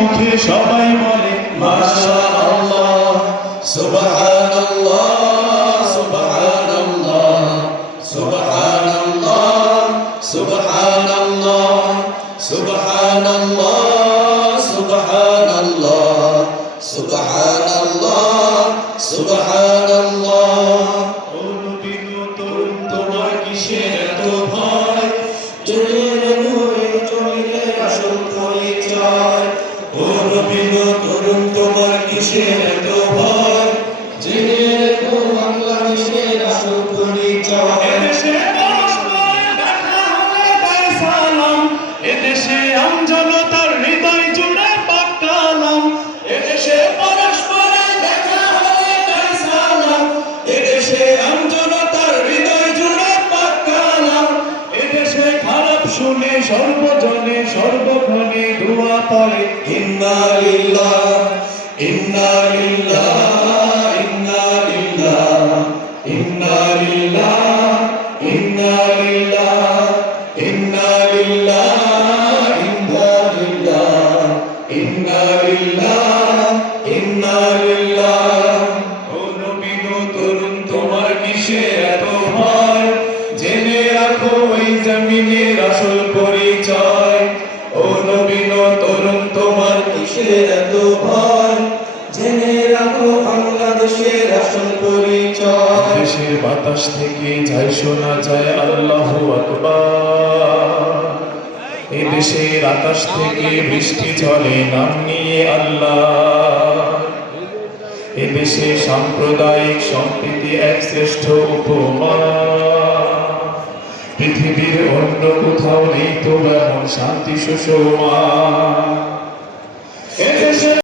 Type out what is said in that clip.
মুখে সবাই বলে মাশাআল্লাহ, সুবহানাল্লাহ, সুবহানাল্লাহ, সুবহানাল্লাহ, সুবহানাল্লাহ, সুবহানাল্লাহ, সুবহানাল্লাহ, সুবহানাল্লাহ, সুবহানাল্লাহ। ও নবী গো তরুণ তোমার কিসের এত ভয়, জেনে নয় জমিনের আসল পরিচয়। ও নবী গো তরুণ তোমার কিসের এত ভয়, জেনে রেখো বাংলাদেশের আসল পরিচয়। এদেশে পরস্পর দেখা হলে তাই সালাম, এদেশে আমজনতার হৃদয় জুড়ে পাক কালাম। এদেশে পরস্পর দেখা হলে তাই সালাম, এদেশে আমজনতার হৃদয় জুড়ে পাক কালাম। এদেশে খারাপ শুনে সর্বজনে সর্বক্ষণে দোয়া পড়ে ইন্না লিল্লাহ, ইন্না লিল্লাহ, ইন্না লিল্লাহ, ইন্না লিল্লাহ, ইন্না লিল্লাহ, ইন্না লিল্লাহ, ইন্না লিল্লাহ, ইন্না লিল্লাহ, ইন্না লিল্লাহ। ও নবী গো তরুণ তোমার কিসের এত ভয়, জেনে রাখো এই জমিনের আসল পরিচয়। ও নবী গো তরুণ তোমার কিসের এত ভয়, জেনে রাখো বাংলাদেশের আসল পরিচয়। দেশের বাতাস থেকে যায় শোনা যায় আল্লাহু আকবার, এই দেশের আকাশ থেকে বৃষ্টি ঝরে নাম নিয়ে আল্লাহ। এ দেশে সাম্প্রদায়িক সম্প্রীতি এক শ্রেষ্ঠ উপমা, পৃথিবীর অন্য কোথাও নেই তো এমন শান্তি সুষমা।